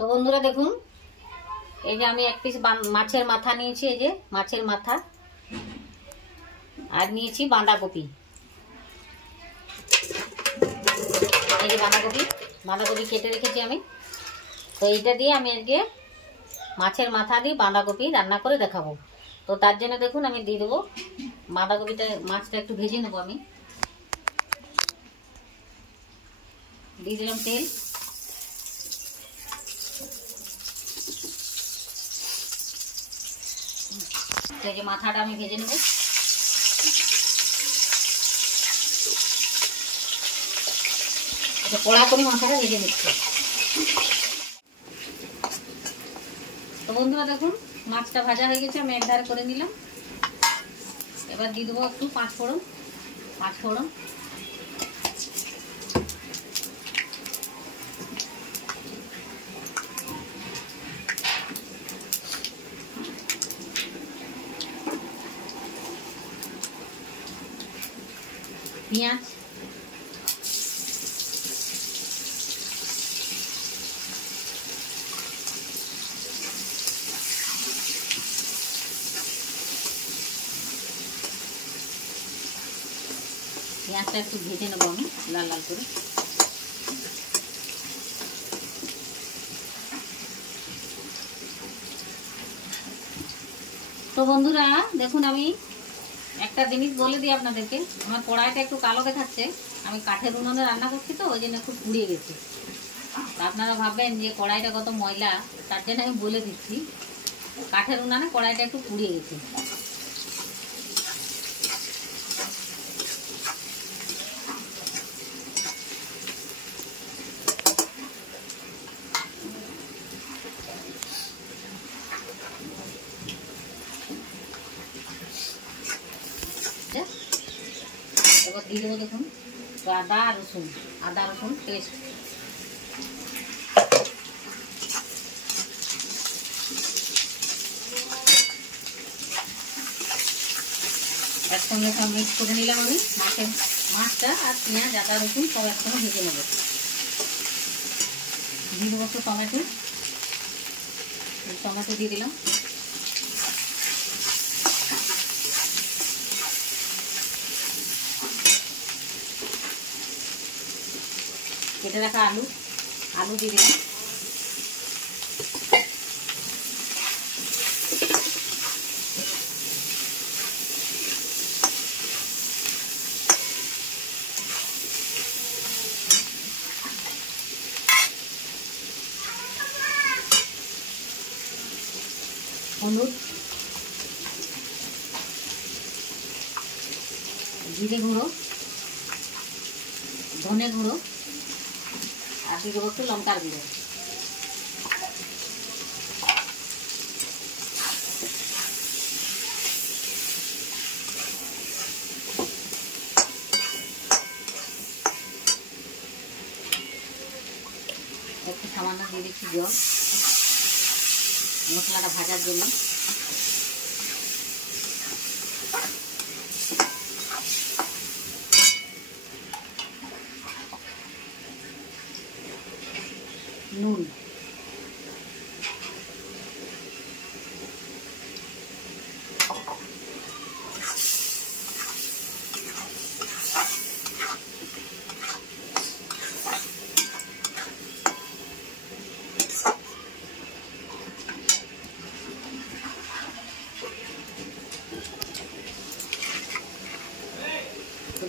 তো বন্ধুরা দেখুন, এই যে আমি এক পিস মাছের মাথা নিয়েছি, এই যে মাছের মাথা, আর নিয়েছি বাঁধাকপি। এই যে বাঁধাকপি কেটে রেখেছি আমি। তো এইটা দিয়ে আমি আজকে মাছের মাথা দিয়ে বাঁধাকপি রান্না করে দেখাবো। তো তার জন্য দেখুন আমি দিয়ে দেবো বাঁধাকপিটা, মাছটা একটু ভেজে নেবো। আমি দিয়ে দিলাম তেল, এই যে মাথাটা আমি ভেজে নেব। কড়া করে মাথাটা ভেজে নিচ্ছে। তো বন্ধুরা দেখুন, মাছটা ভাজা হয়ে গেছে, আমি একধারে করে নিলাম। এবার দিয়ে দেবো একটু পাঁচ ফোড়ন। পেঁয়াজ, পেঁয়াজটা একটু ভেজে নেবো আমি লাল লাল করে। তো বন্ধুরা দেখুন, আমি একটা জিনিস বলে দিই আপনাদেরকে, আমার কড়াইটা একটু কালো দেখাচ্ছে। আমি কাঠের উনুনে রান্না করছি, তো ওই জন্য একটু পুড়িয়ে গেছে। আপনারা ভাববেন যে কড়াইটা কত ময়লা, তার জন্য আমি বলে দিচ্ছি, কাঠের উনানে কড়াইটা একটু পুড়িয়ে গেছে। এবার দিয়ে দেবো দেখুন আদা রসুন পেস্ট। একসঙ্গে সব মিক্স করে নিলাম আমি। মাছটা আর পেঁয়াজ আদা রসুন সব একসঙ্গে ভেজে নেব। দিয়ে দেবো একটু টমেটো দিয়ে দিলাম। কেটে রাখা আলু দিয়ে দিলাম। হলুদ, জিরে গুঁড়ো, ধনে গুঁড়ো, আর দিয়ে দেবো একটু লঙ্কার গুঁড়ো। একটু সামান্য দিয়ে দিচ্ছি জল, মশলাটা ভাজার জন্য। নুন,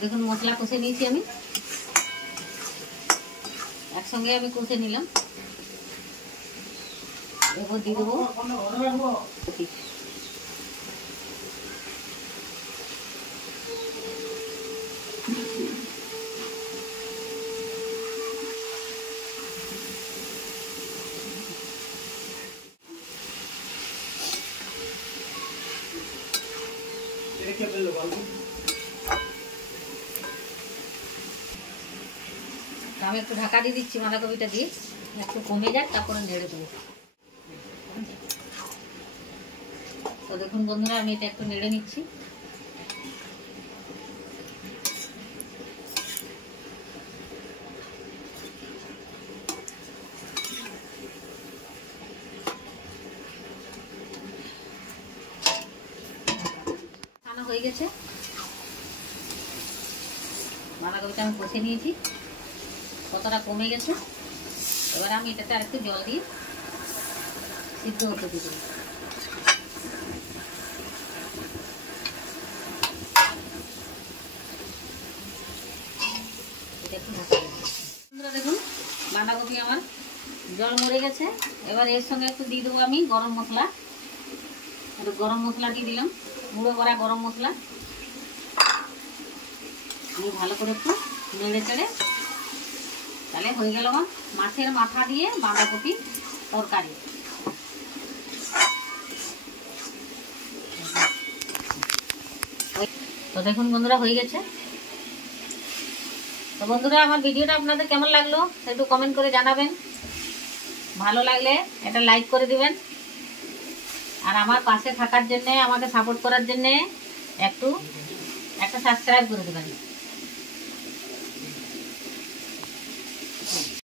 দেখুন মশলা কষে নিয়েছি আমি, একসঙ্গে আমি কষে নিলাম। এবার দিয়ে দেবো আমি একটু ঢাকা দিয়ে দিচ্ছি বাঁধাকপিটা দিয়ে, একটু কমে যাক, তারপরে নেড়ে দেবো। তো দেখুন বন্ধুরা, আমি এটা একটু নেড়ে নিচ্ছি। হয়ে গেছে। বাঁধাকপিটা আমি কষে নিয়েছি, কতটা কমে গেছে। এবার আমি এটাতে আর একটু জল দিয়ে সিদ্ধ হতে দিব। দেখুন বাঁধাকপি আমার জল মরে গেছে। এবার এর সঙ্গে একটু দিয়ে দেবো আমি গরম মশলা। একটু গরম মশলা দিয়ে দিলাম, গুঁড়ো করা গরম মশলা দিয়ে ভালো করে একটু নেড়ে চেড়ে তাহলে হয়ে গেল আমার মাছের মাথা দিয়ে বাঁধাকপি তরকারি। তো দেখুন বন্ধুরা হয়ে গেছে। তো বন্ধুরা আমার ভিডিওটা আপনাদের কেমন লাগলো একটু কমেন্ট করে জানাবেন। ভালো লাগলে এটা লাইক করে দিবেন, আর আমার পাশে থাকার জন্যে, আমাকে সাপোর্ট করার জন্যে একটা সাবস্ক্রাইব করে দেবেন।